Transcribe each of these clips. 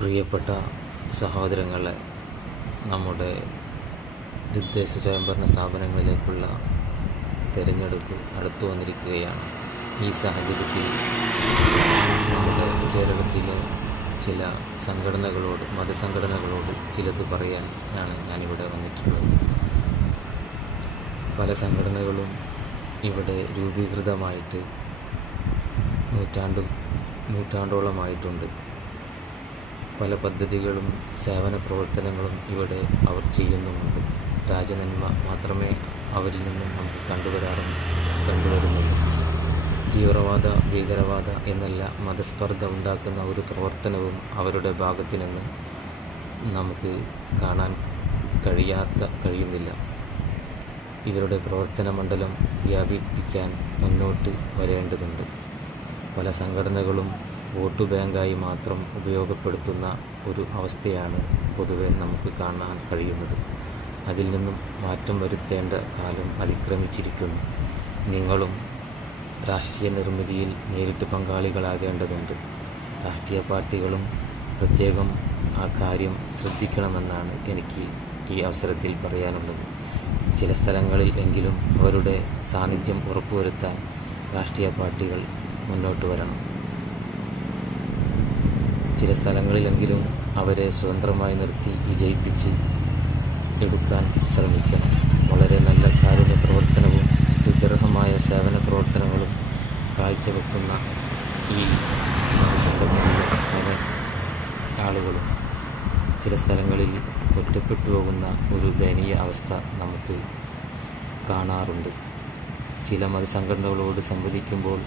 പ്രിയപ്പെട്ട സഹോദരങ്ങളെ നമ്മുടെ തദ്ദേശ സ്വയംഭരണ സ്ഥാപനങ്ങളിലേക്കുള്ള തിരഞ്ഞെടുപ്പ് അടുത്തു വന്നിരിക്കുകയാണ്. ഈ സാഹചര്യത്തിൽ നമ്മുടെ കേരളത്തിലെ ചില സംഘടനകളോട് മതസംഘടനകളോട് ചിലത് പറയാൻ ആണ് ഞാനിവിടെ വന്നിട്ടുള്ളത്. പല സംഘടനകളും ഇവിടെ രൂപീകൃതമായിട്ട് നൂറ്റാണ്ട് നൂറ്റാണ്ടോളമായിട്ടുണ്ട്. പല പദ്ധതികളും സേവന പ്രവർത്തനങ്ങളും ഇവിടെ അവർ ചെയ്യുന്നുമുണ്ട്. രാജനന്മ മാത്രമേ അവരിൽ നിന്നും നമുക്ക് കണ്ടുവരാറും കണ്ടുവരുന്നുള്ളൂ. തീവ്രവാദ ഭീകരവാദ എന്നല്ല മതസ്പർദ്ധ ഉണ്ടാക്കുന്ന ഒരു പ്രവർത്തനവും അവരുടെ ഭാഗത്തു നിന്ന് നമുക്ക് കാണാൻ കഴിയാത്ത കഴിയുന്നില്ല. ഇവരുടെ പ്രവർത്തന മണ്ഡലം വ്യാപിപ്പിക്കാൻ മുന്നോട്ട് വരേണ്ടതുണ്ട്. പല സംഘടനകളും വോട്ട് ബാങ്കായി മാത്രം ഉപയോഗപ്പെടുത്തുന്ന ഒരു അവസ്ഥയാണ് പൊതുവെ നമുക്ക് കാണാൻ കഴിയുന്നത്. അതിൽ നിന്നും മാറ്റം വരുത്തേണ്ട കാലം അതിക്രമിച്ചിരിക്കുന്നു. നിങ്ങളും രാഷ്ട്രീയ നിർമ്മിതിയിൽ നേരിട്ട് പങ്കാളികളാകേണ്ടതുണ്ട്. രാഷ്ട്രീയ പാർട്ടികളും പ്രത്യേകം ആ കാര്യം ശ്രദ്ധിക്കണമെന്നാണ് എനിക്ക് ഈ അവസരത്തിൽ പറയാനുള്ളത്. ചില സ്ഥലങ്ങളിൽ എങ്കിലും അവരുടെ സാന്നിധ്യം ഉറപ്പുവരുത്താൻ രാഷ്ട്രീയ പാർട്ടികൾ മുന്നോട്ട് വരണം. ചില സ്ഥലങ്ങളിലെങ്കിലും അവരെ സ്വതന്ത്രമായി നിർത്തി വിജയിപ്പിച്ച് എടുക്കാൻ ശ്രമിക്കണം. വളരെ നല്ല കാരുണ്യ പ്രവർത്തനവും സ്തുത്യർഹമായ സേവന പ്രവർത്തനങ്ങളും കാഴ്ചവെക്കുന്ന ഈ പല ആളുകളും ചില സ്ഥലങ്ങളിൽ ഒറ്റപ്പെട്ടു പോകുന്ന ഒരു ദയനീയ അവസ്ഥ നമുക്ക് കാണാറുണ്ട്. ചില മതസംഘടനകളോട് സംവദിക്കുമ്പോൾ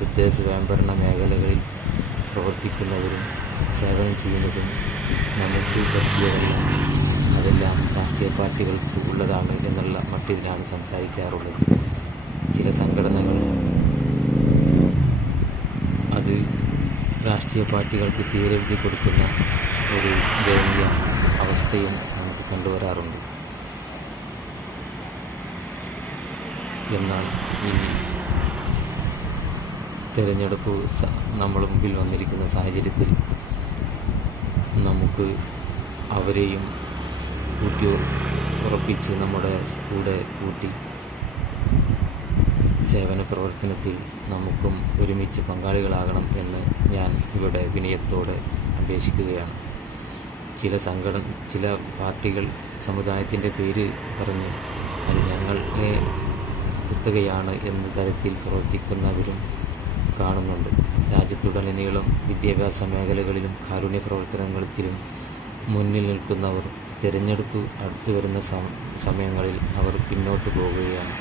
വിദ്യാഭ്യാസ സ്വയംഭരണ മേഖലകളിൽ പ്രവർത്തിക്കുന്നവരും സേവനം ചെയ്യുന്നതും നമുക്ക് പറ്റിയതല്ല അതെല്ലാം രാഷ്ട്രീയ പാർട്ടികൾക്ക് ഉള്ളതാണ് എന്നുള്ള മട്ടിലാണ് സംസാരിക്കാറുള്ളത്. ചില സംഘടനകൾ അത് രാഷ്ട്രീയ പാർട്ടികൾക്ക് തീരെഴുതി കൊടുക്കുന്ന ഒരു ദയനീയ അവസ്ഥയും നമുക്ക് കണ്ടുവരാറുണ്ട്. എന്നാൽ ഈ തിരഞ്ഞെടുപ്പ് നമ്മുടെ മുമ്പിൽ വന്നിരിക്കുന്ന സാഹചര്യത്തിൽ നമുക്ക് അവരെയും കൂട്ടി ഉറപ്പിച്ച് നമ്മുടെ കൂടെ കൂട്ടി സേവന പ്രവർത്തനത്തിൽ നമുക്കും ഒരുമിച്ച് പങ്കാളികളാകണം എന്ന് ഞാൻ ഇവിടെ വിനയത്തോടെ അപേക്ഷിക്കുകയാണ്. ചില സംഘടന ചില പാർട്ടികൾ സമുദായത്തിന്റെ പേര് പറഞ്ഞ് അത് ഞങ്ങളെ കുത്തകയാണ് എന്ന തരത്തിൽ പ്രവർത്തിക്കുന്നവരും കാണുന്നുണ്ട്. രാജ്യത്തുടനീളം വിദ്യാഭ്യാസ മേഖലകളിലും കാരുണ്യ പ്രവർത്തനങ്ങളിലും മുന്നിൽ നിൽക്കുന്നവർ തിരഞ്ഞെടുപ്പ് അടുത്തു വരുന്ന സമയങ്ങളിൽ അവർ പിന്നോട്ട് പോവുകയാണ്.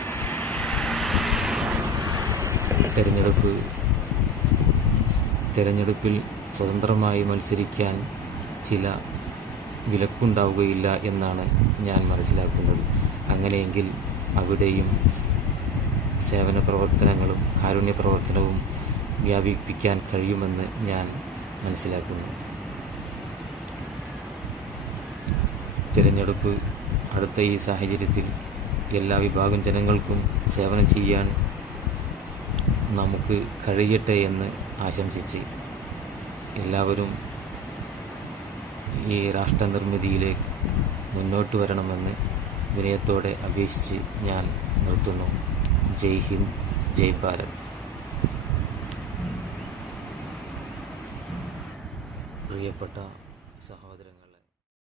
തിരഞ്ഞെടുപ്പ് തിരഞ്ഞെടുപ്പിൽ സ്വതന്ത്രമായി മത്സരിക്കാൻ ചില വിലക്കുണ്ടാവുകയില്ല എന്നാണ് ഞാൻ മനസ്സിലാക്കുന്നത്. അങ്ങനെയെങ്കിൽ അവിടെയും സേവന പ്രവർത്തനങ്ങളും കാരുണ്യ പ്രവർത്തനവും വ്യാപിപ്പിക്കാൻ കഴിയുമെന്ന് ഞാൻ മനസ്സിലാക്കുന്നു. തിരഞ്ഞെടുപ്പ് അടുത്ത ഈ സാഹചര്യത്തിൽ എല്ലാ വിഭാഗം ജനങ്ങൾക്കും സേവനം ചെയ്യാൻ നമുക്ക് കഴിയട്ടെ എന്ന് ആശംസിച്ച് എല്ലാവരും ഈ രാഷ്ട്രനിർമ്മിതിയിലേക്ക് മുന്നോട്ട് വരണമെന്ന് വിനയത്തോടെ അപേക്ഷിച്ച് ഞാൻ നിർത്തുന്നു. ജയ് ഹിന്ദ് ജയ് ഭാരത്. പ്രിയപ്പെട്ട സഹോദരങ്ങളെ